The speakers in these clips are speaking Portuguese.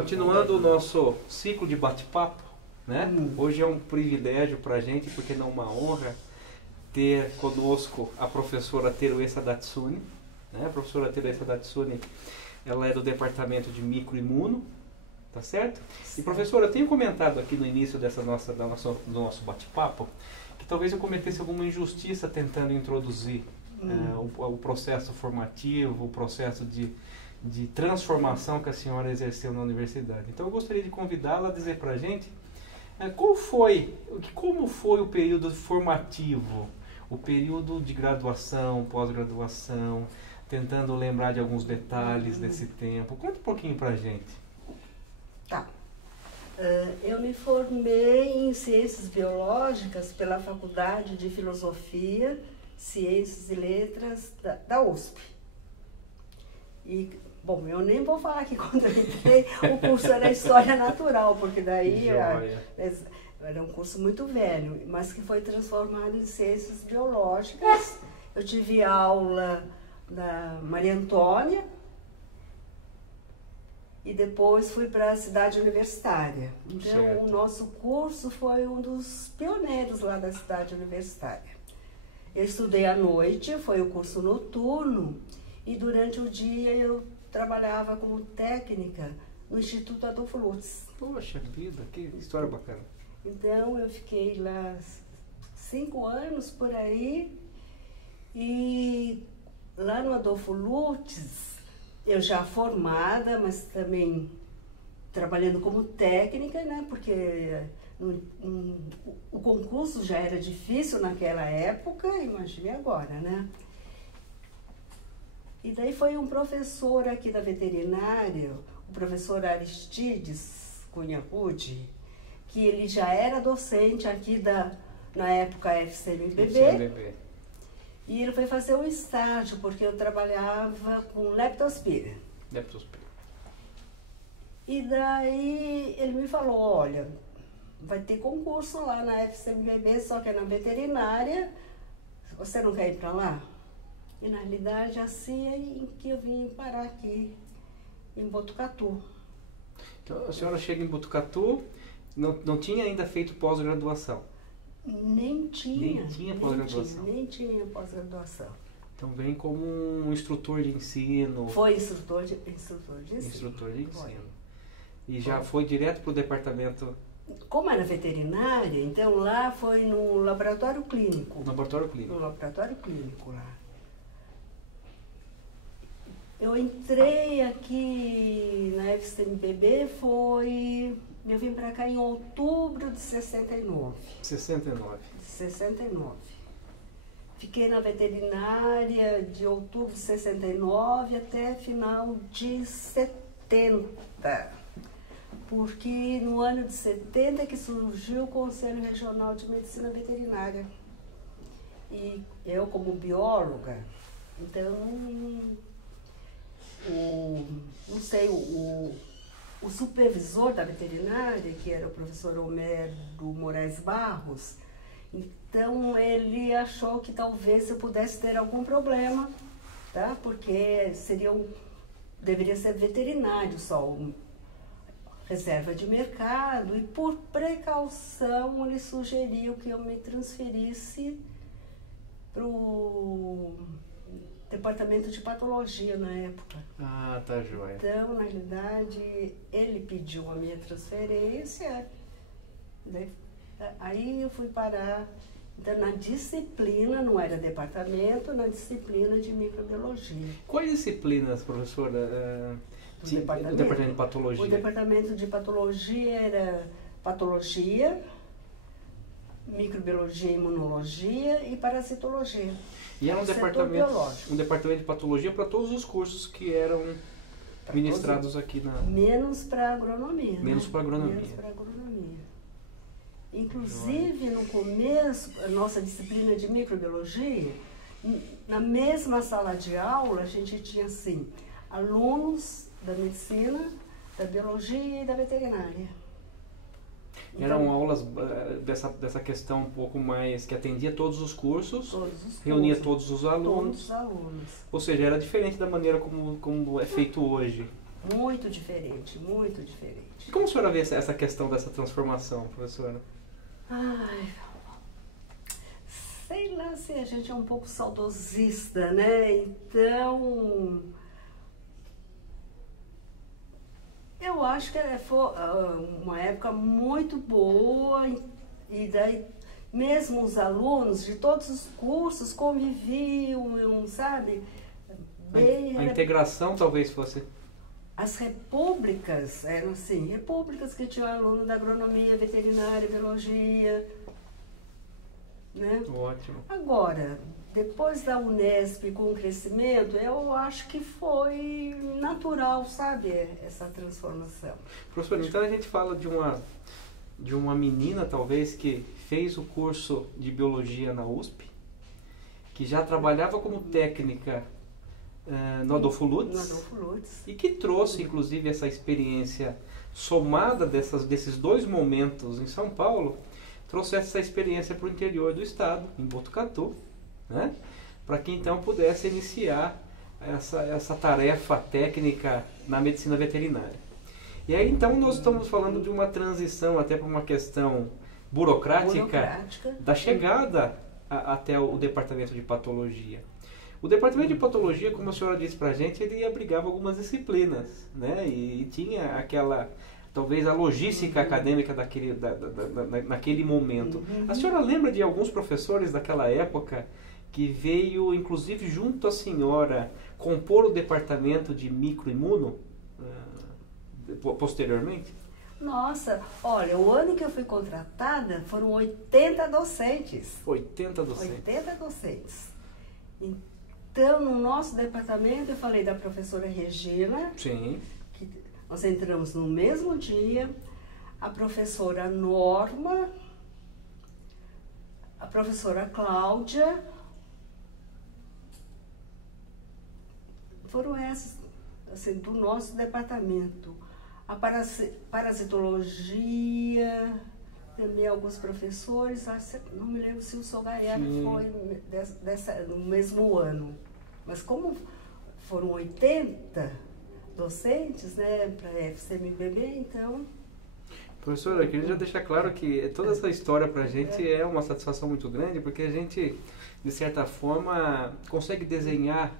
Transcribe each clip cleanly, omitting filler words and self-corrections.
Continuando o nosso ciclo de bate-papo, né? Hoje é um privilégio para a gente, porque não uma honra, ter conosco a professora Teruessa Datsune. Né? A professora Teruessa Datsune, ela é do departamento de microimuno, tá certo? E professora, eu tenho comentado aqui no início do nosso bate-papo que talvez eu cometesse alguma injustiça tentando introduzir o processo formativo, o processo de transformação que a senhora exerceu na universidade. Então eu gostaria de convidá-la a dizer para a gente como foi o período formativo, o período de graduação, pós-graduação, tentando lembrar de alguns detalhes desse tempo. Conta um pouquinho para a gente. Tá. Eu me formei em Ciências Biológicas pela Faculdade de Filosofia, Ciências e Letras da USP. E, bom, eu nem vou falar que quando eu entrei o curso era História Natural, porque daí era um curso muito velho, mas que foi transformado em Ciências Biológicas. Eu tive aula da Maria Antônia e depois fui para a cidade universitária. Então, certo. O nosso curso foi um dos pioneiros lá da cidade universitária. Eu estudei à noite, foi o curso noturno, e durante o dia eu trabalhava como técnica no Instituto Adolfo Lutz. Poxa vida, que história bacana. Então eu fiquei lá 5 anos por aí, e lá no Adolfo Lutz, eu já formada, mas também trabalhando como técnica, né? Porque o concurso já era difícil naquela época, imagine agora, né? E daí foi um professor aqui da veterinária, o professor Aristides Cunha Rude, que ele já era docente aqui na época FCMBB. E ele foi fazer um estágio, porque eu trabalhava com leptospira. E daí ele me falou, olha, vai ter concurso lá na FCMBB, só que é na veterinária, você não quer ir para lá? E na realidade assim é em que eu vim parar aqui, em Botucatu. Então a senhora chega em Botucatu, não tinha ainda feito pós-graduação? Nem tinha. Nem tinha pós-graduação? Nem tinha pós-graduação. Então vem como um instrutor de ensino? Foi instrutor de ensino. Instrutor de ensino. Foi. E já foi direto para o departamento? Como era veterinária, então lá foi no laboratório clínico. No laboratório clínico? No laboratório clínico lá. Eu entrei aqui na FCMBB, eu vim para cá em outubro de 69. 69. Fiquei na veterinária de outubro de 69 até final de 70. Porque no ano de 70 que surgiu o Conselho Regional de Medicina Veterinária. E eu, como bióloga, então, o supervisor da veterinária, que era o professor Homero Moraes Barros, então ele achou que talvez eu pudesse ter algum problema, tá? Porque deveria ser veterinário só, reserva de mercado, e por precaução ele sugeriu que eu me transferisse para o departamento de patologia na época. Ah, tá joia. Então, na realidade, ele pediu a minha transferência, né? Aí eu fui parar então, na disciplina, não era departamento, na disciplina de microbiologia. Quais disciplinas, professora? O departamento de patologia? O departamento de patologia era patologia, microbiologia, imunologia e parasitologia. E era um departamento de patologia para todos os cursos que eram ministrados aqui na... Menos para agronomia. Menos para agronomia. Menos para agronomia. Inclusive, no começo, a nossa disciplina de microbiologia, na mesma sala de aula, a gente tinha, assim, alunos da medicina, da biologia e da veterinária. Eram então, aulas dessa questão um pouco mais, que atendia todos os cursos, reunia todos os alunos. Todos os alunos. Ou seja, era diferente da maneira como é feito hoje. Muito diferente, muito diferente. E como a senhora vê essa questão dessa transformação, professora? Ai, sei lá se a gente é um pouco saudosista, né? Então, eu acho que foi uma época muito boa e daí mesmo os alunos de todos os cursos conviviam, sabe? A integração talvez fosse... As repúblicas eram assim, repúblicas que tinham aluno da agronomia, veterinária, biologia, né? Ótimo. Agora, depois da Unesp com o crescimento, eu acho que foi natural, sabe, essa transformação. Professor, então a gente fala de uma menina, talvez, que fez o curso de biologia na USP, que já trabalhava como técnica no Adolfo Lutz, e que trouxe, inclusive, essa experiência somada desses dois momentos em São Paulo, trouxe essa experiência para o interior do estado, em Botucatu, né? Para que então pudesse iniciar essa tarefa técnica na medicina veterinária. E aí então nós estamos falando de uma transição até para uma questão burocrática. Da chegada até o departamento de patologia. O departamento de patologia, como a senhora disse para a gente, ele abrigava algumas disciplinas, né? E tinha aquela, talvez a logística acadêmica naquele momento. A senhora lembra de alguns professores daquela época que veio, inclusive junto à senhora, compor o departamento de microimuno posteriormente? Nossa, olha, o ano que eu fui contratada foram 80 docentes. 80 docentes. 80 docentes. Então, no nosso departamento, eu falei da professora Regina. Sim. Que nós entramos no mesmo dia. A professora Norma, a professora Cláudia. Foram essas, assim, do nosso departamento. A parasitologia, também alguns professores, não me lembro se o Sogaiari foi no mesmo ano. Mas como foram 80 docentes, né, para a FCMBB, então... Professora, eu queria já deixar claro que toda essa história para a gente é uma satisfação muito grande, porque a gente, de certa forma, consegue desenhar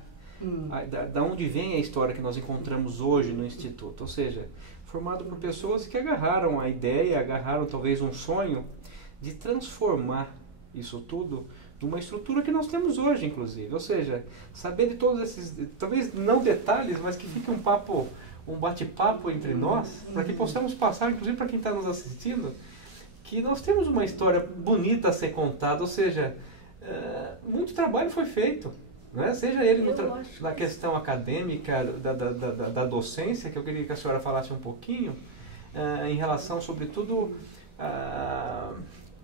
da onde vem a história que nós encontramos hoje no Instituto. Ou seja, formado por pessoas que agarraram a ideia, agarraram talvez um sonho de transformar isso tudo numa estrutura que nós temos hoje, inclusive. Ou seja, saber de todos esses, talvez não detalhes, mas que fique um bate-papo entre nós, para que possamos passar, inclusive para quem está nos assistindo, que nós temos uma história bonita a ser contada. Ou seja, muito trabalho foi feito. Né? Seja ele na questão acadêmica, da docência, que eu queria que a senhora falasse um pouquinho, em relação, sobretudo,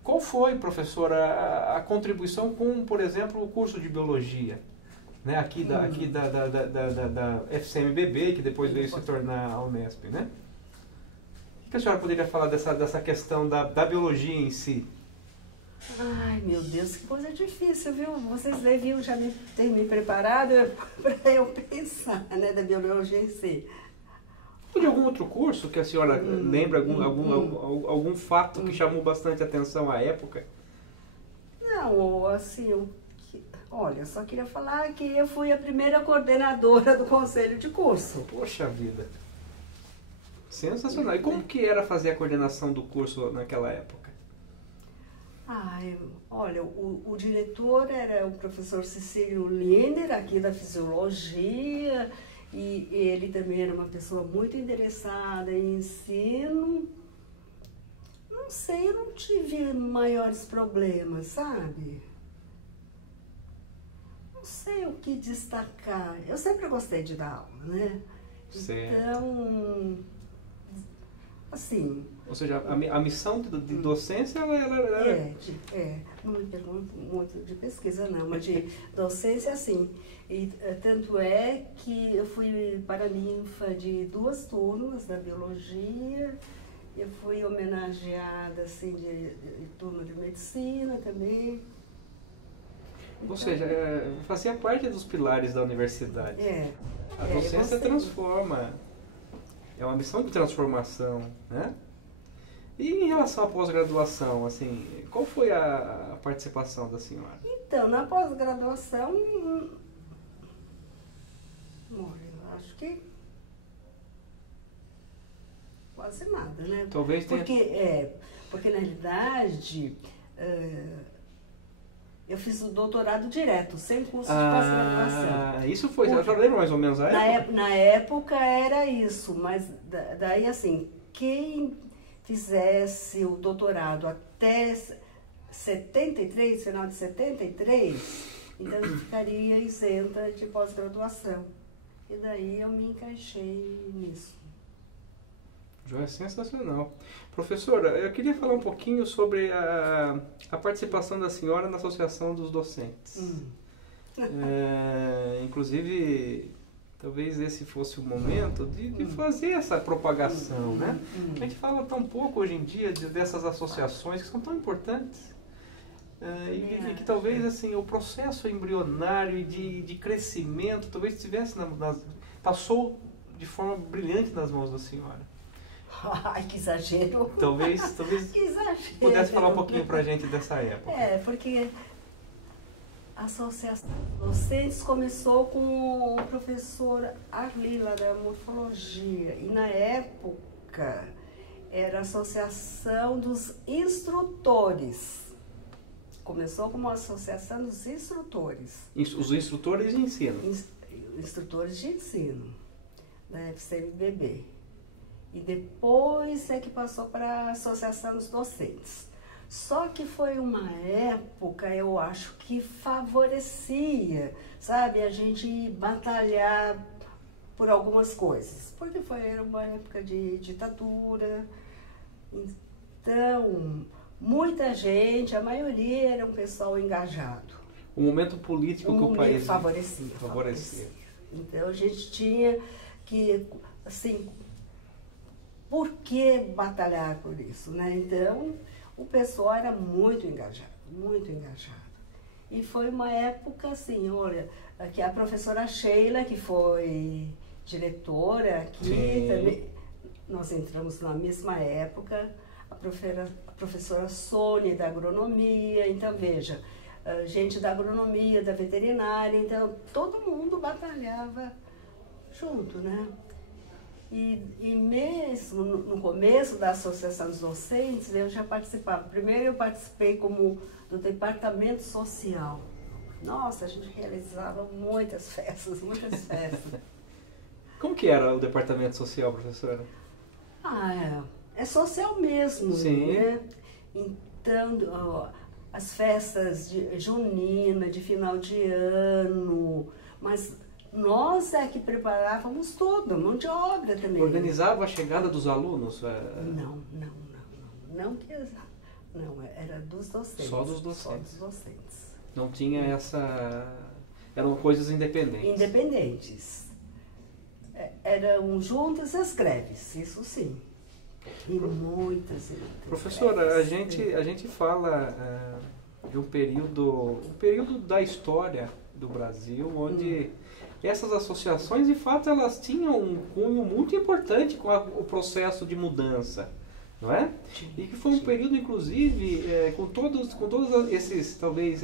qual foi, professora, a contribuição com, por exemplo, o curso de biologia, né? Aqui da FCMBB, que depois veio se tornar a Unesp, né? O que a senhora poderia falar dessa questão da biologia em si? Ai, meu Deus, que coisa difícil, viu? Vocês deviam já ter me preparado para eu pensar, né, da biologia em si. De algum outro curso que a senhora lembra, algum fato que chamou bastante atenção à época? Não, assim, olha, só queria falar que eu fui a primeira coordenadora do conselho de curso. Poxa vida! Sensacional! E como que era fazer a coordenação do curso naquela época? Olha, o diretor era o professor Cecílio Linder, aqui da Fisiologia, e ele também era uma pessoa muito interessada em ensino. Não sei, eu não tive maiores problemas, sabe? Não sei o que destacar. Eu sempre gostei de dar aula, né? Certo. Então, assim... Ou seja, a missão de docência, ela não me pergunto muito de pesquisa não, mas de docência assim. E tanto é que eu fui paraninfa de 2 turmas da biologia, eu fui homenageada assim de turma de medicina também. Ou seja, fazia parte dos pilares da universidade. A docência transforma. é uma missão de transformação, né? E em relação à pós-graduação, assim, qual foi a participação da senhora? Então, na pós-graduação, eu acho que quase nada, né? Talvez tenha... Porque na realidade, eu fiz o doutorado direto, sem curso de pós-graduação. Isso foi, eu já lembro mais ou menos a época? Na época era isso, mas daí assim, quem fizesse o doutorado até 73, final de 73, então ficaria isenta de pós-graduação. E daí eu me encaixei nisso. Já é sensacional. Professora, eu queria falar um pouquinho sobre a participação da senhora na Associação dos Docentes. Inclusive, talvez esse fosse o momento de fazer essa propagação, né? A gente fala tão pouco hoje em dia dessas associações que são tão importantes. E que talvez assim, o processo embrionário de crescimento talvez estivesse passou de forma brilhante nas mãos da senhora. Ai, que exagero! Talvez que exagero. Pudesse falar um pouquinho pra gente dessa época. Porque a Associação dos Docentes começou com o professor Arlila da Morfologia. E na época era a Associação dos Instrutores. Começou como a Associação dos Instrutores. Os instrutores de ensino. Instrutores de ensino, da FCMBB. E depois é que passou para a Associação dos Docentes. Só que foi uma época, eu acho, que favorecia, sabe, a gente batalhar por algumas coisas. Porque era uma época de ditadura. Então, muita gente, a maioria era um pessoal engajado. O momento político que o país favorecia. Então, a gente tinha que, assim, por que batalhar por isso, né? Então, o pessoal era muito engajado, muito engajado. E foi uma época, assim, olha, que a professora Sheila, que foi diretora aqui, também, nós entramos na mesma época, a professora Sônia da agronomia, então veja, gente da agronomia, da veterinária, então todo mundo batalhava junto, né? E mesmo no começo da Associação dos Docentes, eu já participava. Primeiro eu participei como do departamento social. Nossa, a gente realizava muitas festas, muitas festas. Como que era o departamento social, professora? É social mesmo, sim, né? Então, as festas de junina, de final de ano, mas nós é que preparávamos tudo, mão de obra também. Organizava a chegada dos alunos? Não, era dos docentes. Só dos docentes. Só dos docentes. Não tinha essa... Eram coisas independentes. Independentes. Eram juntas as greves, isso sim. E muitas Professora, greves. A gente fala de um período da história do Brasil, onde essas associações, de fato, elas tinham um cunho muito importante com o processo de mudança, não é? Sim, e que foi um período, inclusive, com todos esses, talvez,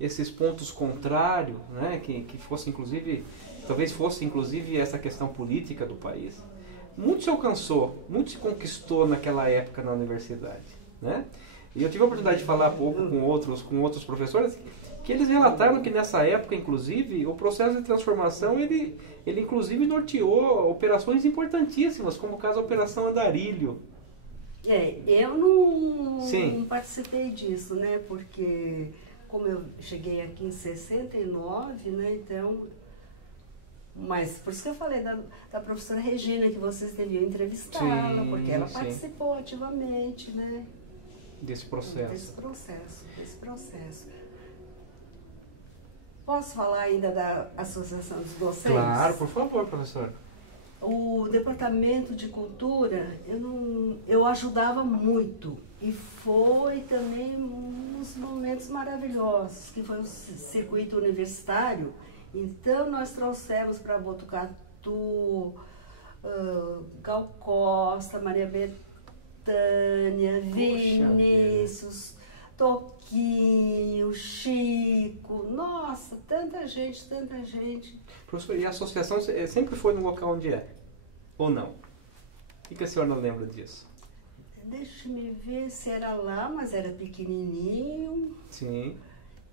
esses pontos contrários, né? Que fosse, inclusive, talvez fosse, inclusive, essa questão política do país. Muito se alcançou, muito se conquistou naquela época na universidade, né? E eu tive a oportunidade de falar pouco com outros professores, que eles relataram que nessa época, inclusive, o processo de transformação, ele inclusive norteou operações importantíssimas, como o caso da Operação Andarilho. Eu não participei disso, né? Porque como eu cheguei aqui em 69, né? Então, mas por isso que eu falei da professora Regina, que vocês deviam entrevistá-la, porque ela participou ativamente, né? Desse processo. Desse processo. Posso falar ainda da Associação dos Docentes? Claro, por favor, professora. O Departamento de Cultura, eu ajudava muito. E foi também uns momentos maravilhosos, que foi o circuito universitário. Então, nós trouxemos para Botucatu Gal Costa, Maria Bethânia, Vinícius, Toquinho, Chico, nossa, tanta gente, tanta gente. Professor, e a associação sempre foi no local onde é? Ou não? O que a senhora não lembra disso? Deixa-me ver se era lá, mas era pequenininho. Sim.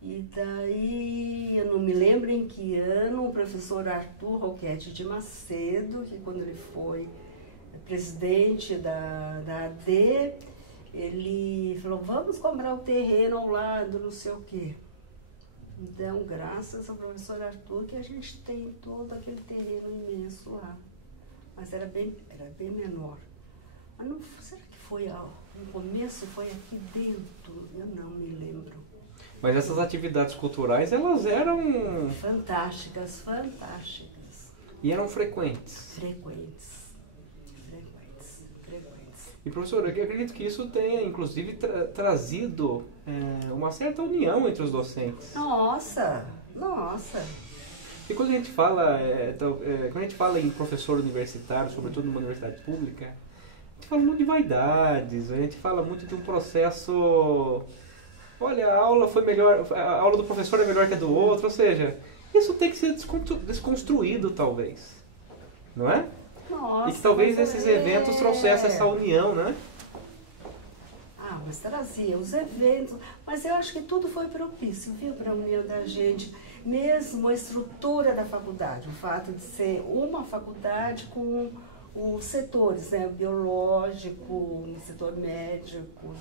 E daí, eu não me lembro em que ano, o professor Arthur Roquete de Macedo, que quando ele foi presidente da AD, ele falou, vamos comprar o terreno ao lado, não sei o quê. Então, graças ao professor Arthur, que a gente tem todo aquele terreno imenso lá. Mas era bem menor. Mas não, será que foi no começo, foi aqui dentro? Eu não me lembro. Mas essas atividades culturais, elas eram... Fantásticas, fantásticas. E eram frequentes? Frequentes. E, professor, eu acredito que isso tenha, inclusive, trazido uma certa união entre os docentes. Nossa, nossa. E quando a gente fala em professor universitário, sobretudo numa universidade pública, a gente fala muito de vaidades, a gente fala muito de um processo... Olha, a aula foi melhor, a aula do professor é melhor que a do outro, ou seja, isso tem que ser desconstruído, talvez, não é? Nossa, e que talvez esses eventos trouxessem essa união, né? Ah, mas trazia os eventos, mas eu acho que tudo foi propício, viu, para a união da gente. Mesmo a estrutura da faculdade, o fato de ser uma faculdade com os setores, né, biológico, o setor médico,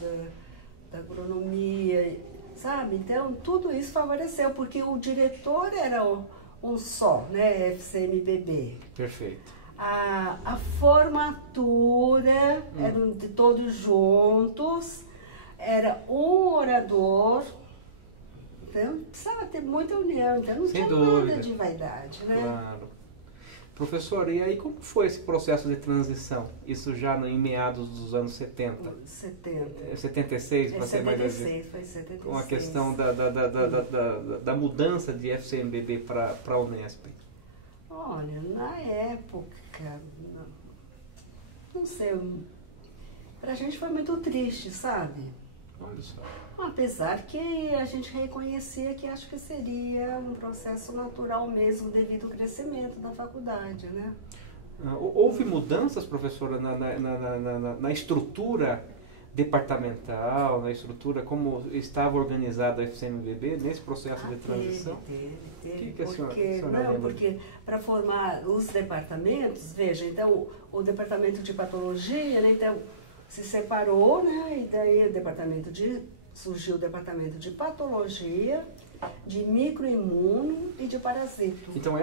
da agronomia, sabe? Então, tudo isso favoreceu, porque o diretor era um só, né, FCMBB. Perfeito. A formatura eram de todos juntos, era um orador, então precisava ter muita união, então não tinha nada de vaidade, né? Claro. Professor, e aí como foi esse processo de transição? Isso já em meados dos anos 70? 70. 76, para ser mais exato. 76, foi 76. Com a questão da mudança de FCMBB para a Unesp. Olha, na época, não sei, pra gente foi muito triste, sabe? Olha só. Apesar que a gente reconhecia que acho que seria um processo natural mesmo devido ao crescimento da faculdade, né? Houve mudanças, professora, na estrutura departamental, na estrutura como estava organizado a FCMBB nesse processo de transição? Teve. Que a senhora Porque para formar os departamentos, veja, então o departamento de patologia, né, então se separou, né, e daí surgiu o departamento de patologia, de microimuno e de parasito. Então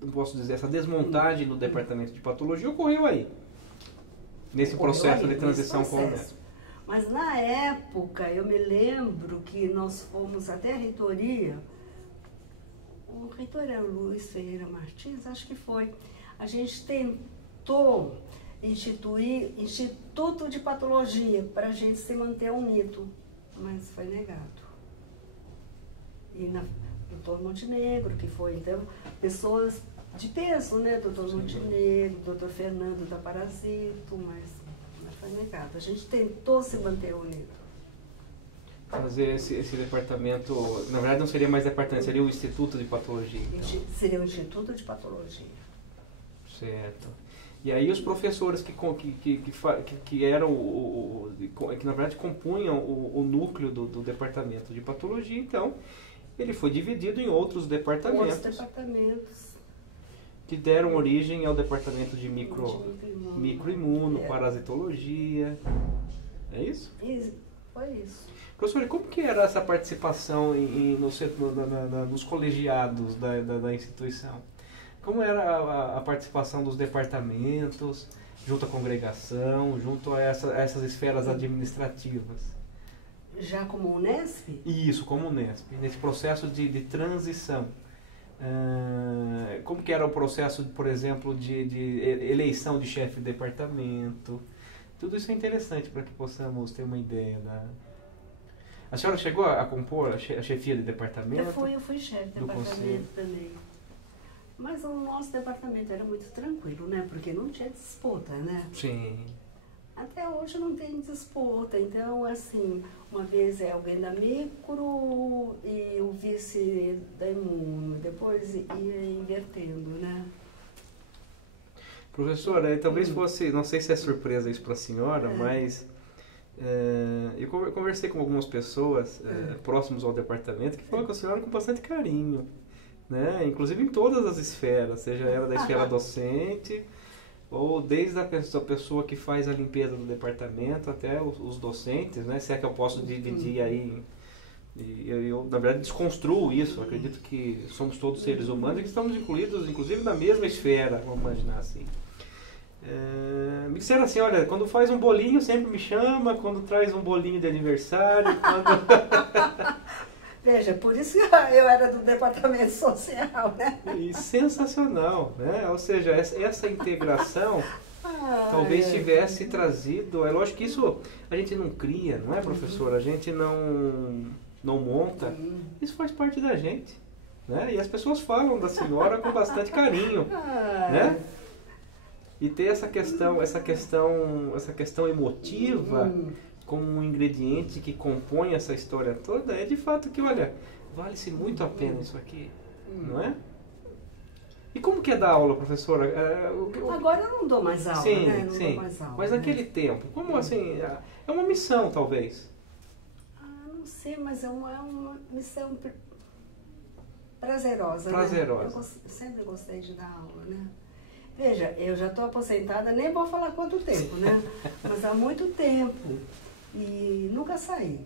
não posso dizer, essa desmontagem no departamento de patologia ocorreu aí, nesse processo de transição com o Unesp. Mas na época, eu me lembro que nós fomos até a reitoria, o reitor era o Luiz Ferreira Martins, acho que foi. A gente tentou instituir Instituto de Patologia para a gente se manter unido, mas foi negado. E doutor Montenegro, que foi, então, pessoas de peso, né? Doutor Montenegro, doutor Fernando da Parasito, mas foi negado. A gente tentou se manter unido. Fazer esse departamento, na verdade não seria mais departamento, seria o Instituto de Patologia. Então. Seria o Instituto de Patologia. Certo. E aí os professores que eram, que na verdade compunham o núcleo do departamento de patologia, então, ele foi dividido em outros departamentos. Outros departamentos. Que deram origem ao departamento de microimuno, parasitologia. É isso? Foi isso. Professor, e como que era essa participação nos colegiados da instituição? Como era a participação dos departamentos, junto à congregação, junto a essas esferas administrativas? Já como Unesp? Isso, como Unesp, nesse processo de transição. Como que era o processo, por exemplo, de eleição de chefe de departamento? Tudo isso é interessante para que possamos ter uma ideia. A senhora chegou a compor a chefia de departamento? Eu fui chefe de departamento também. Mas o nosso departamento era muito tranquilo, né? Porque não tinha disputa, né? Sim. Até hoje não tem disputa. Então, assim, uma vez é alguém da micro e o vice da imuno. Depois ia invertendo, né? Professora, talvez fosse, não sei se é surpresa isso para a senhora, mas eu conversei com algumas pessoas próximos ao departamento que falam com a senhora com bastante carinho, né? Inclusive em todas as esferas, seja ela da esfera docente ou desde a pessoa que faz a limpeza do departamento até os docentes, né? Se é que eu posso dividir aí. Eu, na verdade, desconstruo isso. Acredito que somos todos seres humanos e que estamos incluídos, inclusive, na mesma esfera, vamos imaginar assim. Me disseram assim, olha, quando faz um bolinho sempre me chama, quando traz um bolinho de aniversário, quando... Veja, por isso eu era do departamento social, né? E sensacional, né? Ou seja, essa integração talvez tivesse trazido... É lógico que isso a gente não cria, não é, professora? A gente não monta. Isso faz parte da gente, né? E as pessoas falam da senhora com bastante carinho, né? E ter essa questão emotiva como um ingrediente que compõe essa história toda, é de fato que, olha, vale-se muito a pena isso aqui, não é? E como que é dar aula, professora? Agora eu não dou mais aula, sim, né? Não sim. dou mais aula, mas naquele tempo, como assim, é uma missão talvez? Não sei, mas é uma missão prazerosa, Prazerosa. né? Eu sempre gostei de dar aula, né? Veja, eu já estou aposentada, nem vou falar quanto tempo, né? Mas há muito tempo e nunca saí.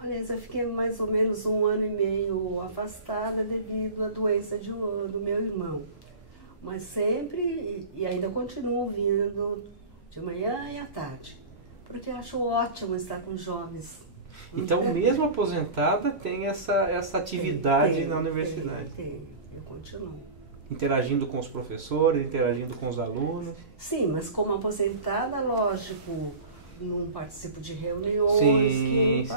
Aliás, eu fiquei mais ou menos 1 ano e meio afastada devido à doença do meu irmão. Mas sempre, e ainda continuo vindo de manhã e à tarde, porque acho ótimo estar com jovens. Então, mesmo aposentada, tem essa atividade na universidade? Tem, eu continuo. Interagindo com os professores, interagindo com os alunos? Sim, mas como aposentada, lógico, não participo de reuniões. Sim,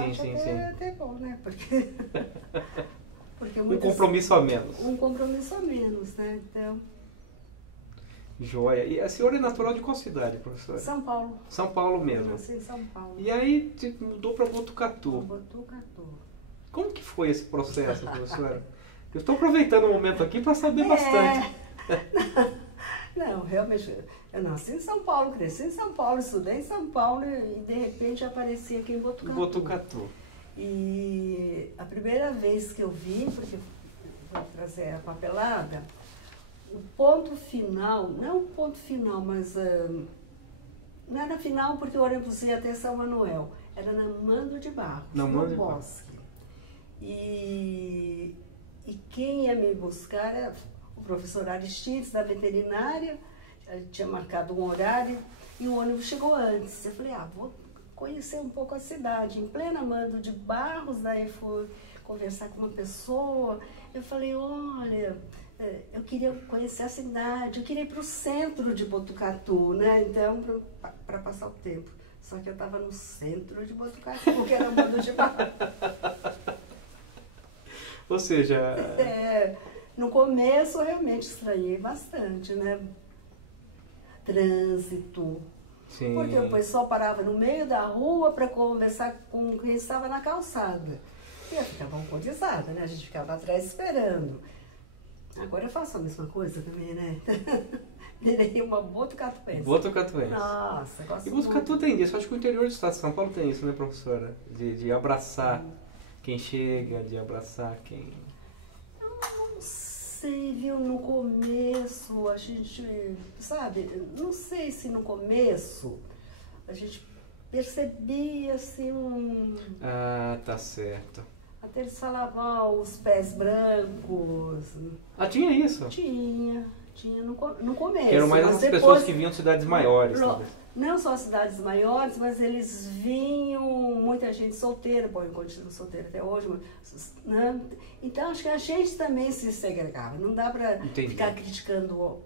até bom, né? Porque um compromisso a menos. Um compromisso a menos, né? Então... Joia. E a senhora é natural de qual cidade, professora? São Paulo. São Paulo mesmo? Nasci em São Paulo. E aí mudou para Botucatu. Botucatu. Como que foi esse processo, professora? Eu estou aproveitando o momento aqui para saber bastante. Não, realmente, eu nasci em São Paulo, cresci em São Paulo, estudei em São Paulo e de repente apareci aqui em Botucatu. E a primeira vez que eu vim, porque vou trazer a papelada, o ponto final, não o ponto final, mas não era final porque o ônibus ia até São Manuel, era na Mando de Barros, no Bosque. E quem ia me buscar era o professor Aristides, da veterinária. Ele tinha marcado um horário e o ônibus chegou antes. Eu falei, vou conhecer um pouco a cidade. Em plena Mando de Barros, daí fui conversar com uma pessoa. Eu falei, olha, eu queria conhecer a cidade, eu queria ir para o centro de Botucatu, né? Então, para passar o tempo. Só que eu estava no centro de Botucatu, que era Mando de Barros. Ou seja... no começo eu realmente estranhei bastante, né? Trânsito. Sim. Porque o pessoal parava no meio da rua para conversar com quem estava na calçada. E eu ficava alcoolizada, né? A gente ficava atrás esperando. Agora eu faço a mesma coisa também, né? Virei uma botucatuense. Botucatuense. Nossa, gosto muito. E Botucatu tem isso. Acho que o interior do estado de São Paulo tem isso, né, professora? De abraçar quem chega, de abraçar quem... Eu não sei, viu? No começo, a gente, sabe? Não sei se no começo a gente percebia, assim, tá certo. Até eles falavam, os pés brancos. Tinha isso? Tinha no começo. Que eram mais as pessoas que vinham de cidades maiores. Não só as cidades maiores, mas eles vinham, muita gente solteira, bom, eu continuo solteira até hoje, mas, né? Então acho que a gente também se segregava. Não dá para ficar criticando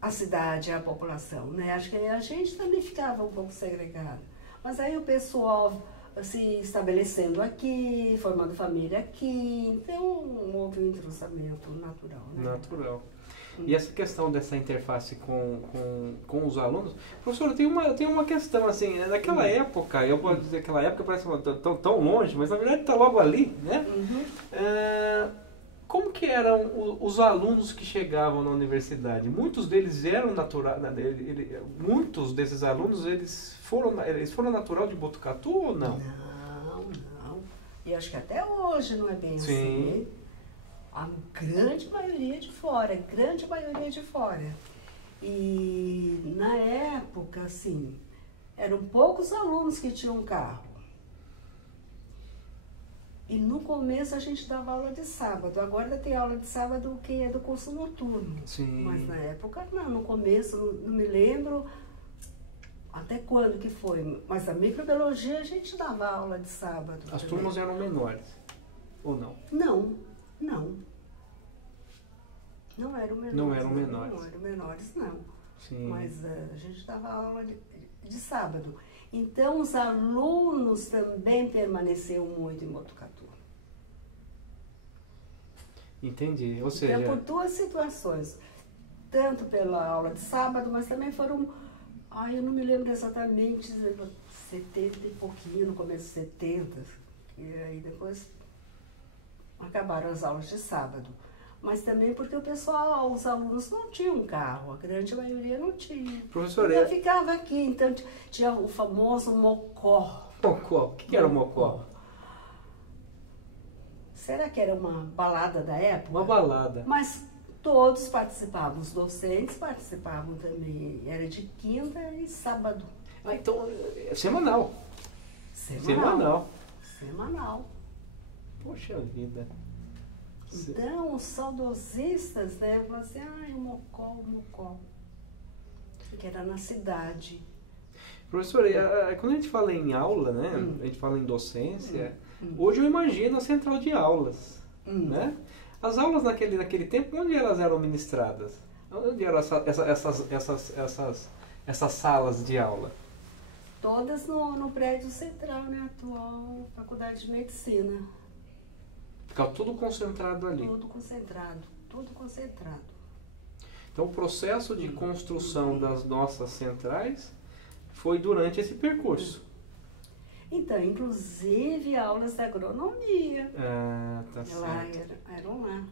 a cidade, a população, né? Acho que a gente também ficava um pouco segregado. Mas aí o pessoal se estabelecendo aqui, formando família aqui, então houve um entrosamento natural, né? Natural. E essa questão dessa interface com os alunos, professor, tem uma questão assim, né? Naquela época, eu posso dizer que aquela época parece tão longe, mas na verdade está logo ali, né? Como que eram os alunos que chegavam na universidade? Muitos deles eram natural, muitos desses alunos eles foram natural de Botucatu ou não? Não. E acho que até hoje não é bem assim. A grande maioria de fora, E na época, assim, eram poucos alunos que tinham carro. E no começo a gente dava aula de sábado. Agora tem aula de sábado quem é do curso noturno. Sim. Mas na época não, no começo, não me lembro até quando que foi. Mas a microbiologia a gente dava aula de sábado. As turmas eram menores, ou não? Não eram menores. Não eram menores. Não eram menores, não. Sim. Mas a gente dava aula de sábado. Então, os alunos também permaneceram muito em Botucatu. Entendi. Ou seja... Então, por duas situações. Tanto pela aula de sábado, mas também foram... eu não me lembro exatamente, 70 e pouquinho, no começo de 70. E aí depois acabaram as aulas de sábado. Mas também porque o pessoal, os alunos não tinham carro, a grande maioria não tinha. Professor, eu ficava aqui, então tinha o famoso mocó. Mocó, o que era o mocó? Será que era uma balada da época? Uma balada. Mas todos participavam, os docentes participavam também, era de quinta e sábado. Então, semanal. Semanal. Poxa vida. Então, os saudosistas, né, falaram assim, o mocó, que era na cidade. Professor, quando a gente fala em aula, né, a gente fala em docência, hoje eu imagino a central de aulas, né? As aulas naquele tempo, onde elas eram ministradas? Onde eram essas salas de aula? Todas no prédio central, né, atual Faculdade de Medicina. Ficava tudo concentrado ali. Tudo concentrado. Então o processo de construção das nossas centrais foi durante esse percurso. Então, inclusive aulas de agronomia. Tá certo. Eram lá.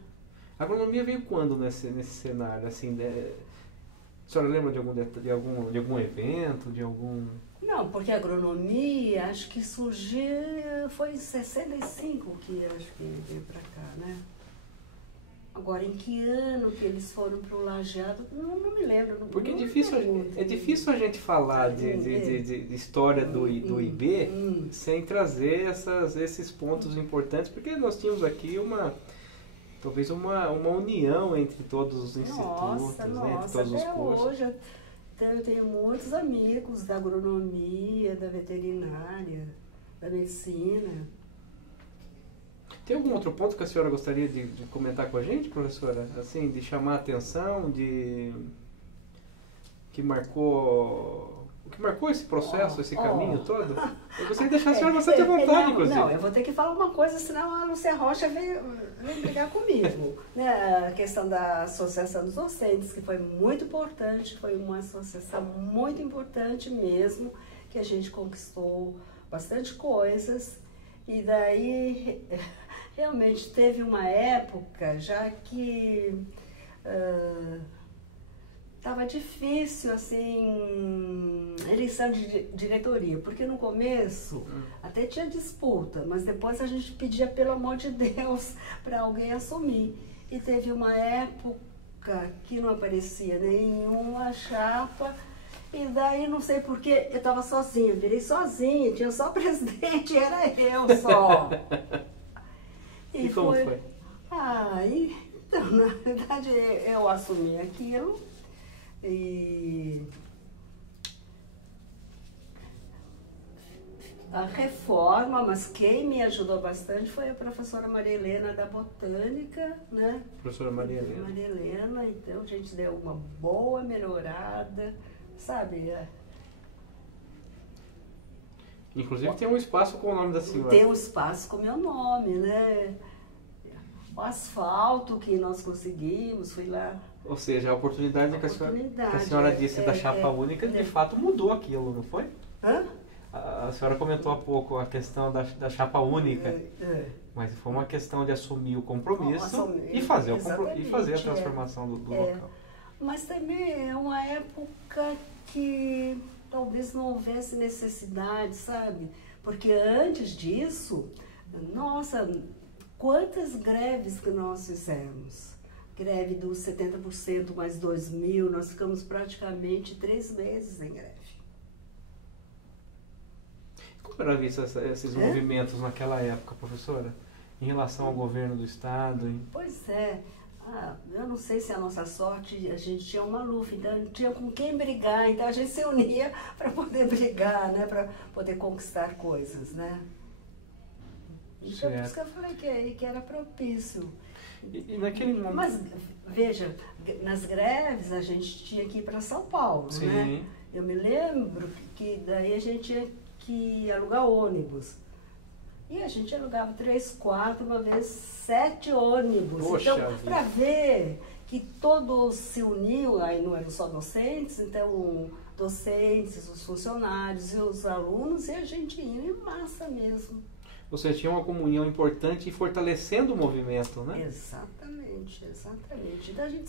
A agronomia veio quando nesse cenário? Assim, a senhora lembra de algum evento, de algum... Não, porque a agronomia, acho que surgiu, foi em 65 que acho que veio para cá, né? Agora, em que ano que eles foram para o Lajeado, não me lembro. Porque é difícil a gente falar de história do IB sem trazer esses pontos importantes, porque nós tínhamos aqui talvez uma união entre todos os institutos, entre todos os cursos. Hoje eu tenho muitos amigos da agronomia, da veterinária, da medicina. Tem algum outro ponto que a senhora gostaria de comentar com a gente, professora? Assim, de chamar a atenção, o que marcou esse processo, esse caminho todo? Eu gostaria de deixar a senhora bastante à vontade, inclusive. Não, eu vou ter que falar uma coisa, senão a Lúcia Rocha vem brigar comigo. Né? A questão da Associação dos Docentes, que foi muito importante, foi uma associação muito importante mesmo, que a gente conquistou bastante coisas. E daí, realmente, teve uma época já que estava difícil, assim, eleição de diretoria, porque no começo até tinha disputa, mas depois a gente pedia, pelo amor de Deus, para alguém assumir. E teve uma época que não aparecia nenhuma chapa. E daí, não sei porquê, eu estava sozinha, virei sozinha, tinha só o presidente, era eu só. E como foi? Então, na verdade, eu assumi aquilo e a reforma, mas quem me ajudou bastante foi a professora Maria Helena da Botânica, né? Professora Maria Helena. Maria Helena, então a gente deu uma boa melhorada. Sabe? Inclusive tem um espaço com o nome da senhora. Tem um espaço com o meu nome, né? O asfalto que nós conseguimos, fui lá. Ou seja, a oportunidade que a senhora disse da chapa única, de fato mudou aquilo, não foi? Hã? A senhora comentou há pouco a questão da chapa única, mas foi uma questão de assumir o compromisso e fazer a transformação do local. Mas também é uma época que talvez não houvesse necessidade, sabe? Porque antes disso, nossa, quantas greves que nós fizemos? Greve dos 70% mais 2.000, nós ficamos praticamente 3 meses em greve. Como era visto esses movimentos naquela época, professora? Em relação ao governo do Estado? Pois é. Eu não sei se a nossa sorte, a gente tinha uma lufa, então tinha com quem brigar, então a gente se unia para poder brigar, né? Para poder conquistar coisas, né? Então, por isso que eu falei que era propício. E naquele momento... Mas, veja, nas greves a gente tinha que ir para São Paulo, Sim. né? Eu me lembro que daí a gente tinha que alugar ônibus. E a gente alugava 3, 4, uma vez 7 ônibus. Poxa, então, para ver que todos se uniam, aí não eram só docentes, então docentes, os funcionários e os alunos, e a gente ia em massa mesmo. Ou seja, tinha uma comunhão importante e fortalecendo o movimento, né? Exatamente, exatamente. Então a gente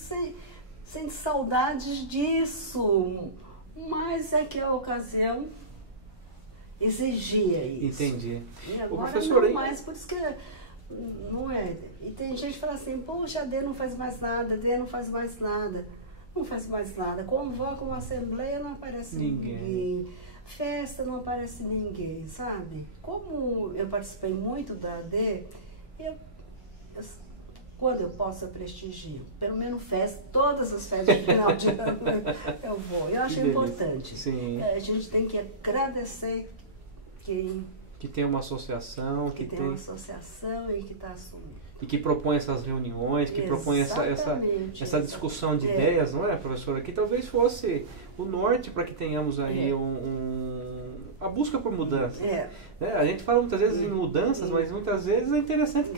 sente saudades disso, mas é que a ocasião exigia isso. Entendi. E agora professor, não mais, por isso que não é. E tem gente que fala assim, poxa, a D não faz mais nada, a D não faz mais nada. Não faz mais nada. Convoca uma assembleia, não aparece ninguém. Festa, não aparece ninguém, sabe? Como eu participei muito da AD, quando eu posso, eu prestigio. Pelo menos todas as festas de final de ano eu vou. Eu acho importante. Sim. A gente tem que agradecer que tem uma associação, que tem uma associação e que está assumindo. E que propõe essas reuniões, que propõe essa discussão de ideias, não é, professora? Que talvez fosse o norte para que tenhamos aí a busca por mudança. A gente fala muitas vezes em mudanças, mas muitas vezes é interessante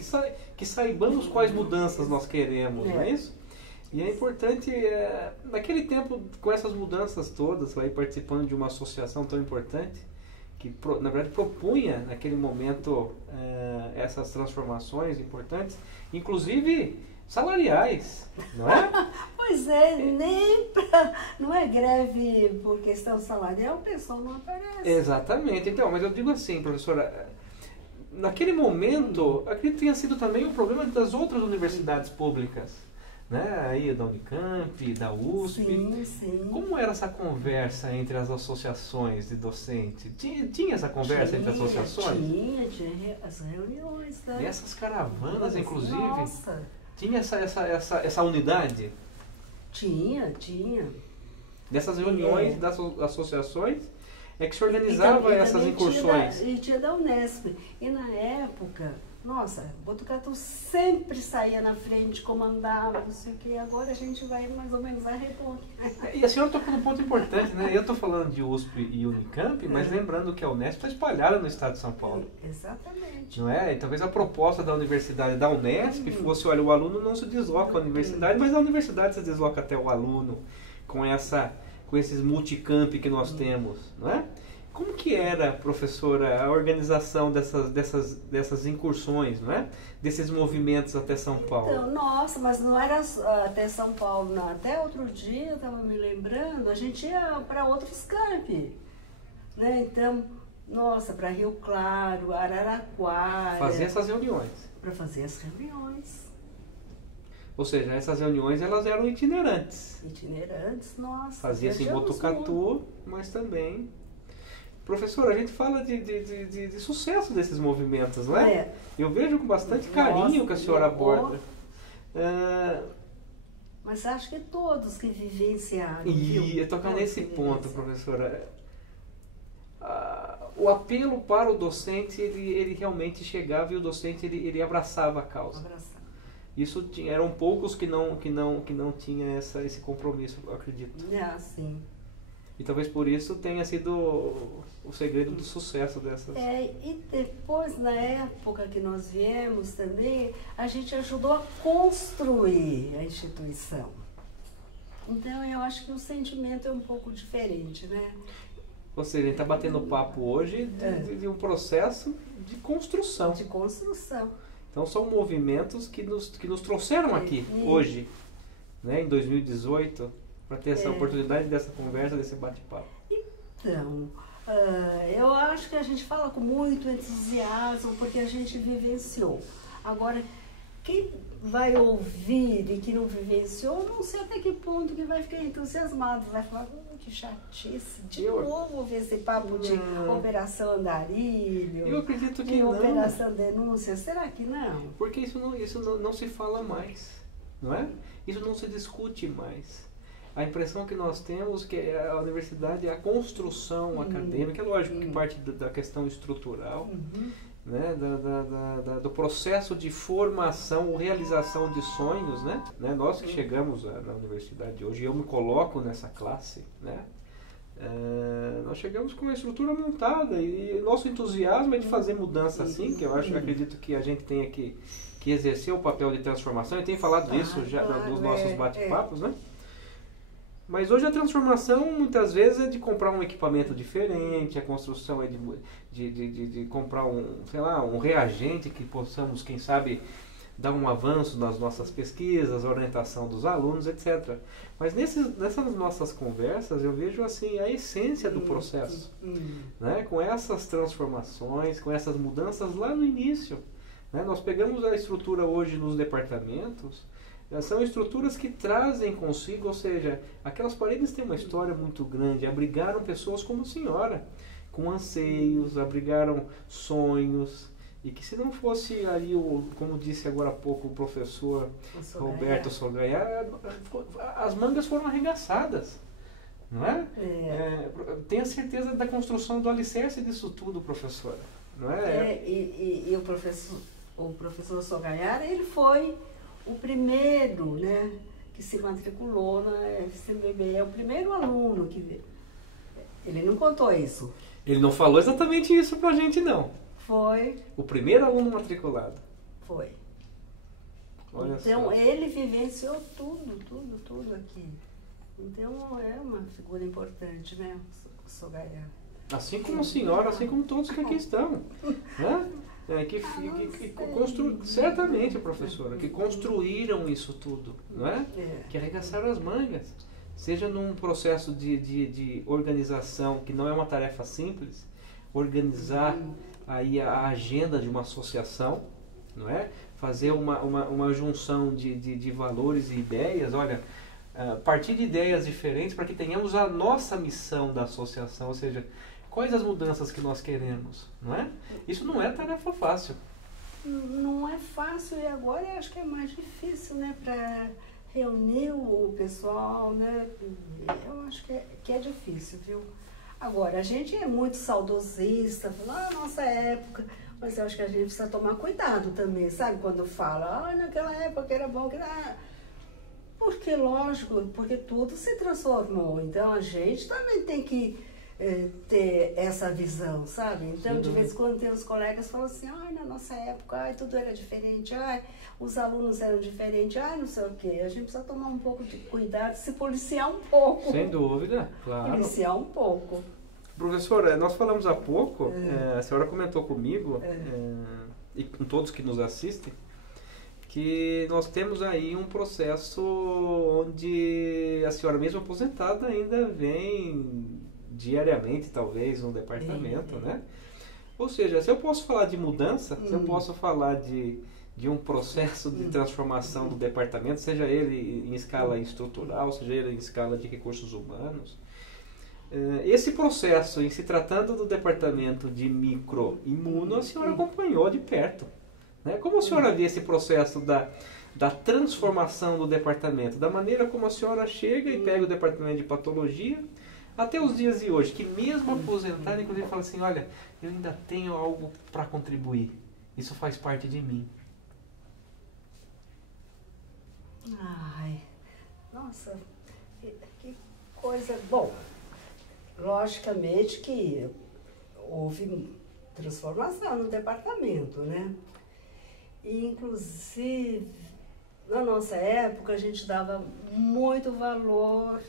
que saibamos quais mudanças nós queremos, não é isso? E é importante, naquele tempo, com essas mudanças todas, aí participando de uma associação tão importante, que na verdade propunha naquele momento essas transformações importantes, inclusive salariais, não é? Pois é, não é greve por questão salarial, o pessoal não aparece. Exatamente, então, mas eu digo assim, professora, naquele momento, acredito que tenha sido também um problema das outras universidades públicas, né? Aí da Unicamp, da USP. Sim, sim. Como era essa conversa entre as associações de docentes? Tinha essa conversa entre as associações? Tinha as reuniões, né? E essas caravanas, inclusive? Nossa. Tinha essa unidade? Tinha. Dessas reuniões das associações é que se organizava essas incursões? E tinha da Unesp. E na época... Nossa, Botucatu sempre saía na frente, comandava, não sei o que, agora a gente vai mais ou menos a reboque. E a senhora tocou num ponto importante, né? Eu estou falando de USP e Unicamp, mas lembrando que a Unesp está espalhada no estado de São Paulo. Exatamente. Não é? E talvez a proposta da universidade da Unesp fosse, olha, o aluno não se desloca à universidade, mas a universidade se desloca até o aluno com esses multicamp que nós temos, não é? Como que era, professora, a organização dessas incursões, não é? Desses movimentos até São Paulo? Então, nossa, mas não era até São Paulo, não. Até outro dia, eu estava me lembrando, a gente ia para outros campi, né? Então, nossa, para Rio Claro, Araraquara. Fazer essas reuniões. Para fazer as reuniões. Ou seja, essas reuniões elas eram itinerantes. Itinerantes, nossa. Fazia-se em Botucatu, mas também... Professora, a gente fala de sucesso desses movimentos, não é? Eu vejo com bastante carinho que a senhora aborda. Mas acho que todos que vivenciaram. E tocar nesse ponto, professora. O apelo para o docente, ele realmente chegava e o docente ele abraçava a causa. Isso eram poucos que não tinham esse compromisso, eu acredito. Sim. E talvez por isso tenha sido o segredo do sucesso dessas. E depois, na época que nós viemos também, a gente ajudou a construir a instituição. Então, eu acho que o sentimento é um pouco diferente, né? Ou seja, a gente está batendo papo hoje de um processo de construção. De construção. Então, são movimentos que nos trouxeram aqui, hoje, né, em 2018, para ter essa oportunidade dessa conversa, desse bate-papo. Então, eu acho que a gente fala com muito entusiasmo, porque a gente vivenciou. Agora, quem vai ouvir e que não vivenciou, não sei até que ponto que vai ficar entusiasmado, vai falar, que chatice, de novo ouvir esse papo de Operação Andarilho, eu acredito que de não. Operação Denúncia, será que não? Porque isso não se fala mais, não é? Isso não se discute mais. A impressão que nós temos que a universidade é a construção acadêmica, é lógico que parte da questão estrutural, né, do processo de formação ou realização de sonhos, né? Nós que chegamos na universidade hoje, eu me coloco nessa classe, né? Nós chegamos com uma estrutura montada e nosso entusiasmo é de fazer mudança assim, que eu acredito que a gente tenha que exercer o papel de transformação. Eu tenho falado isso já nos nossos bate-papos, né? Mas hoje a transformação muitas vezes é de comprar um equipamento diferente, a construção é de comprar um reagente que possamos, quem sabe, dar um avanço nas nossas pesquisas, orientação dos alunos, etc. Mas nessas nossas conversas eu vejo assim a essência do processo, né? Com essas transformações, com essas mudanças lá no início, né? Nós pegamos a estrutura hoje nos departamentos. São estruturas que trazem consigo, ou seja, aquelas paredes têm uma história muito grande, abrigaram pessoas como a senhora, com anseios, abrigaram sonhos, e que se não fosse ali, como disse agora há pouco o professor Roberto Sogaiá, as mangas foram arregaçadas, não é? Tenha certeza da construção do alicerce disso tudo, professora, não é? E o professor Sogaiá, ele foi o primeiro, né, que se matriculou na FCMBB, é o primeiro aluno que veio. Ele não contou isso. Ele não falou exatamente isso pra gente, não. Foi. O primeiro aluno matriculado. Foi. Olha então, só. Ele vivenciou tudo aqui. Então, é uma figura importante, né, o Sogaiá. Assim como a senhora, assim como todos que aqui estão, né? Certamente, professora, que construíram isso tudo, não é? Que arregaçaram as mangas, seja num processo de organização, que não é uma tarefa simples, organizar aí a agenda de uma associação, não é? Fazer uma junção de valores e ideias, olha, partir de ideias diferentes para que tenhamos a nossa missão da associação, ou seja, quais as mudanças que nós queremos, não é? Isso não é tarefa fácil. Não é fácil e agora eu acho que é mais difícil, né? Para reunir o pessoal, né? Eu acho que é difícil, viu? Agora, a gente é muito saudosista, fala, nossa época, mas eu acho que a gente precisa tomar cuidado também, sabe? Quando fala, naquela época era bom, que era... Porque, lógico, porque tudo se transformou, então a gente também tem que ter essa visão, sabe? Então, de vez em quando tem os colegas que falam assim, na nossa época, tudo era diferente, os alunos eram diferentes, não sei o quê. A gente precisa tomar um pouco de cuidado, se policiar um pouco. Sem dúvida, claro. Policiar um pouco. Professora, nós falamos há pouco, a senhora comentou comigo, e com todos que nos assistem, que nós temos aí um processo onde a senhora mesmo aposentada ainda vem diariamente, talvez, no departamento, né? Ou seja, se eu posso falar de mudança, se eu posso falar de um processo de transformação do departamento, seja ele em escala estrutural, seja ele em escala de recursos humanos, esse processo, em se tratando do departamento de microimuno, a senhora acompanhou de perto, né? Como a senhora vê esse processo da transformação do departamento, da maneira como a senhora chega e pega o departamento de patologia, até os dias de hoje, que mesmo aposentada, inclusive fala assim, olha, eu ainda tenho algo para contribuir, isso faz parte de mim. Nossa, que coisa... Bom, logicamente que houve transformação no departamento, né? E, inclusive, na nossa época, a gente dava muito valor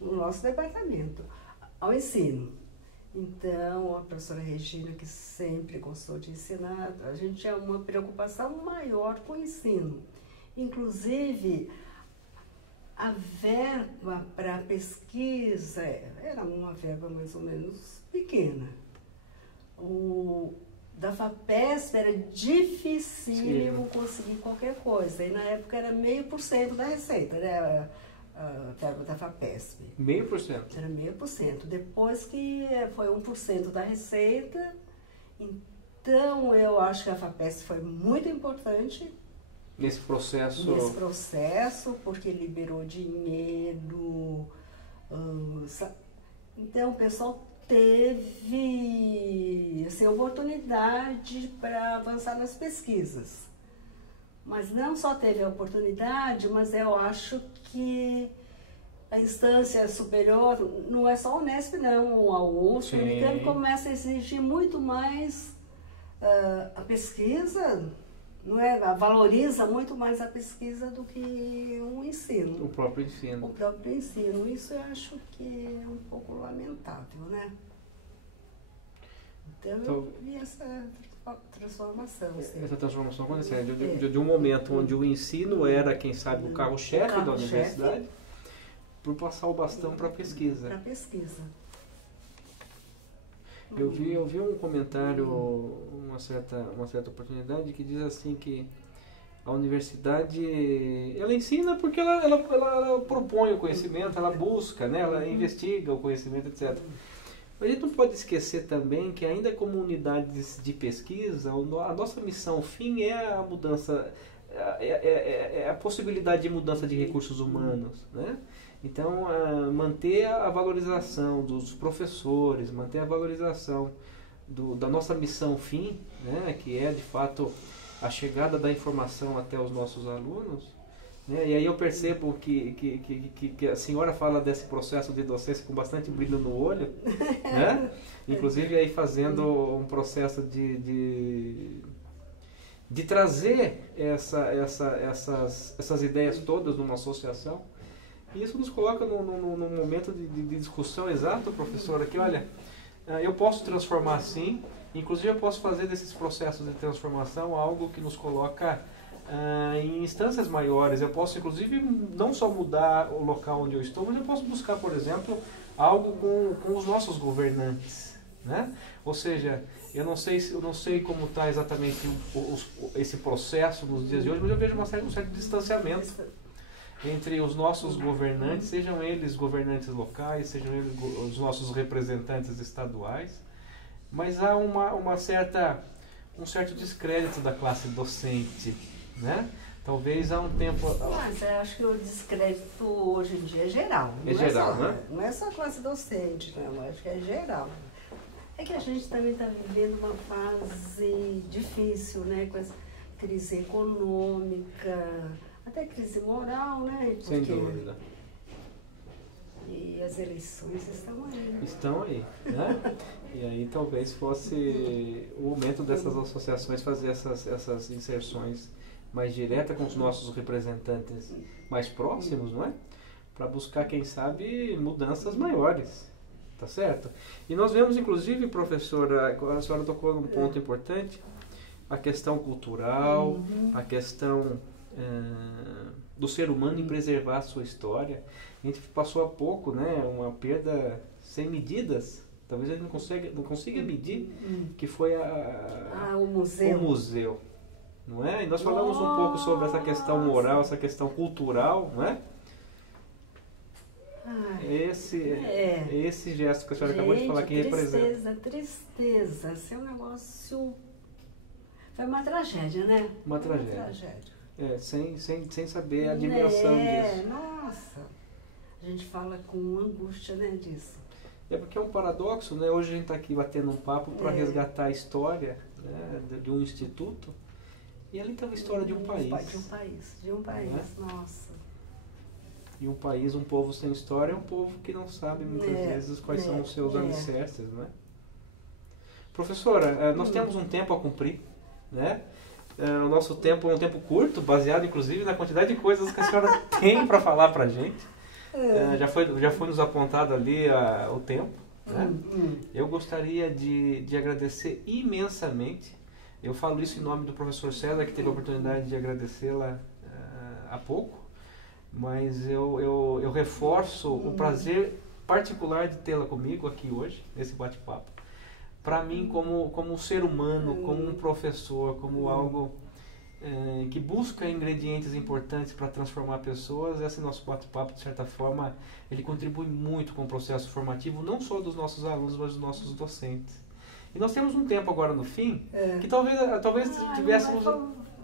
no nosso departamento ao ensino. Então, a professora Regina, que sempre gostou de ensinar, a gente tinha uma preocupação maior com o ensino. Inclusive, a verba para pesquisa era uma verba mais ou menos pequena. Da FAPESP era dificílimo conseguir qualquer coisa. E na época era 0,5% da receita, né? A verba da FAPESP. 0,5%? Era 0,5%. Depois que foi 1% da receita, então eu acho que a FAPESP foi muito importante. Nesse processo? Nesse processo, porque liberou dinheiro. Então o pessoal teve assim, oportunidade para avançar nas pesquisas. Mas não só teve a oportunidade, mas eu acho que a instância superior, não é só a Unesp não, a USP, o americano começa a exigir muito mais a pesquisa, não é? Valoriza muito mais a pesquisa do que o ensino. O próprio ensino. O próprio ensino. Isso eu acho que é um pouco lamentável, né? Então eu vi essa transformação. Sim. Essa transformação acontecendo de um momento onde o ensino era, quem sabe, o carro-chefe da universidade, por passar o bastão para a pesquisa. Para a pesquisa. Eu vi um comentário, uma certa oportunidade, que diz assim que a universidade, ela ensina porque ela propõe o conhecimento, ela busca, né? Ela investiga o conhecimento, etc. Mas a gente não pode esquecer também que ainda como unidades de pesquisa, a nossa missão fim é a mudança, é a possibilidade de mudança de recursos humanos, né? Então, manter a valorização dos professores, manter a valorização da nossa missão fim, né? Que é de fato a chegada da informação até os nossos alunos. Né? E aí eu percebo que a senhora fala desse processo de docência com bastante brilho no olho, né? Inclusive aí fazendo um processo de trazer essas ideias todas numa associação. E isso nos coloca num momento de discussão exato, professora, que olha, eu posso transformar sim, inclusive eu posso fazer desses processos de transformação algo que nos coloca em instâncias maiores. Eu posso, inclusive, não só mudar o local onde eu estou, mas eu posso buscar, por exemplo, algo com os nossos governantes, né? Ou seja, eu não sei como está exatamente esse processo nos dias de hoje, mas eu vejo um certo distanciamento entre os nossos governantes, sejam eles governantes locais, sejam eles os nossos representantes estaduais, mas há um certo descrédito da classe docente, né? Talvez há um tempo... Mas eu acho que o descrédito hoje em dia é geral. É geral, né? Não é só a classe docente, não. Eu acho que é geral. É que a gente também está vivendo uma fase difícil, né? Com essa crise econômica, até crise moral, né? Porque... Sem dúvida. E as eleições estão aí, né? Estão aí, né? E aí talvez fosse o momento dessas associações fazer essas inserções mais diretas com os nossos representantes mais próximos, não é? Para buscar, quem sabe, mudanças maiores, tá certo? E nós vemos, inclusive, professora, a senhora tocou num ponto importante, a questão cultural, a questão do ser humano em preservar a sua história. A gente passou há pouco, né, uma perda sem medidas, talvez a gente não consiga medir, que foi o museu. O museu, não é? E nós falamos um pouco sobre essa questão moral, essa questão cultural, não é? Esse gesto que a senhora acabou de falar que representa. Tristeza, esse é um negócio... Foi uma tragédia, né? Uma tragédia. Sem saber a dimensão disso. Nossa, a gente fala com angústia, né, disso. É porque é um paradoxo, né? Hoje a gente está aqui batendo um papo para resgatar a história, né, de um instituto, e ali estava a história de um país. De um país, né? nossa. E um país, um povo sem história é um povo que não sabe muitas vezes quais são os seus alicerces, né? Professora, nós temos um tempo a cumprir, né? O nosso tempo é um tempo curto, baseado inclusive na quantidade de coisas que a senhora tem para falar para a gente. Já foi nos apontado ali o tempo, né? Eu gostaria de agradecer imensamente. Eu falo isso em nome do professor César, que teve a oportunidade de agradecê-la há pouco, mas eu reforço o prazer particular de tê-la comigo aqui hoje, nesse bate-papo. Para mim, como um ser humano, como um professor, como algo que busca ingredientes importantes para transformar pessoas, esse nosso bate-papo, de certa forma, ele contribui muito com o processo formativo, não só dos nossos alunos, mas dos nossos docentes. E nós temos um tempo agora no fim, que talvez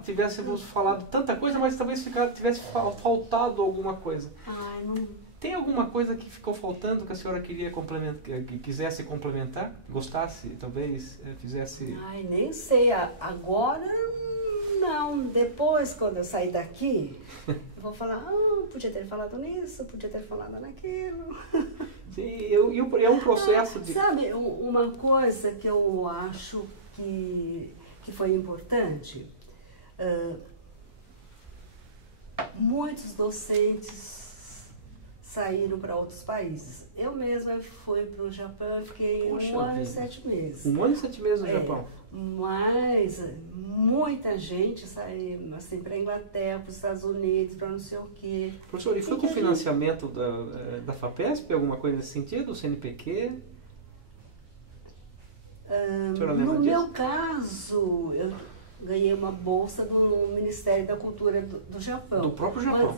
tivéssemos falado tanta coisa, mas talvez tivesse faltado alguma coisa. Tem alguma coisa que ficou faltando que a senhora queria complementar, que quisesse complementar? Gostasse, talvez, fizesse... Nem sei. Agora, não. Depois, quando eu sair daqui, eu vou falar, podia ter falado nisso, podia ter falado naquilo. Sim, é um processo de... Sabe, uma coisa que eu acho que foi importante, muitos docentes saíram para outros países. Eu mesma fui para o Japão e fiquei 1 ano e 7 meses. 1 ano e 7 meses no Japão? Mas muita gente saiu assim, para a Inglaterra, para os Estados Unidos, para não sei o quê. Professor, e foi com financiamento da FAPESP, alguma coisa nesse sentido, o CNPq? No meu caso, eu ganhei uma bolsa do Ministério da Cultura do Japão. Do próprio Japão?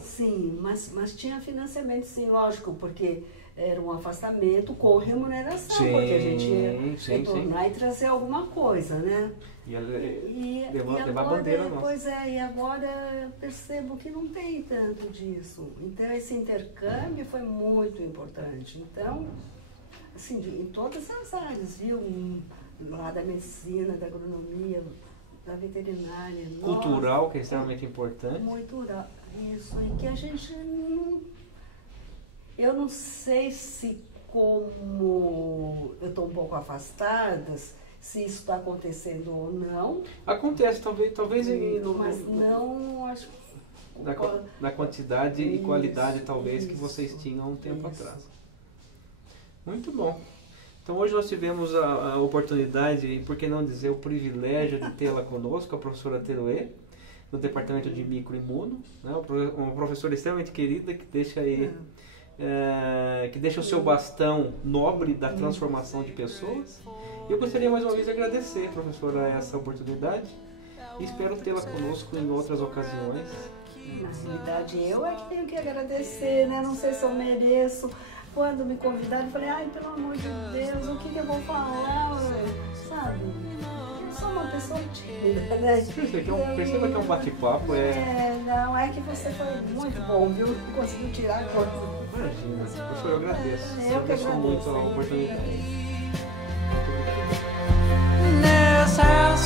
Mas tinha financiamento, sim, lógico, porque era um afastamento com remuneração, porque a gente ia retornar e trazer alguma coisa, né? Levar a bandeira nossa. Pois e agora eu percebo que não tem tanto disso. Então, esse intercâmbio foi muito importante. Então, assim, em todas as áreas, viu? Lá da medicina, da agronomia, da veterinária. Cultural, que é extremamente importante. Cultural, isso. E que a gente não... Eu não sei se como eu estou um pouco afastada, se isso está acontecendo ou não. Acontece, talvez mas não, acho da quantidade e qualidade, talvez, que vocês tinham um tempo atrás. Muito bom. Então hoje nós tivemos a oportunidade, e por que não dizer o privilégio de tê-la conosco, a professora Teruê, do Departamento de Microimuno, né? Uma professora extremamente querida que deixa aí... que deixa o seu bastão nobre da transformação de pessoas. Eu gostaria mais uma vez de agradecer, professora, essa oportunidade e espero tê-la conosco em outras ocasiões. Na realidade, eu é que tenho que agradecer, né? Não sei se eu mereço. Quando me convidaram, eu falei, pelo amor de Deus, o que eu vou falar, sabe? Eu sou uma pessoa tímida, né? Perceba que é um bate-papo. Não, é que você foi muito bom, viu? Conseguiu tirar coisa. Imagina, professor, eu agradeço. Eu que agradeço muito a oportunidade. Nessa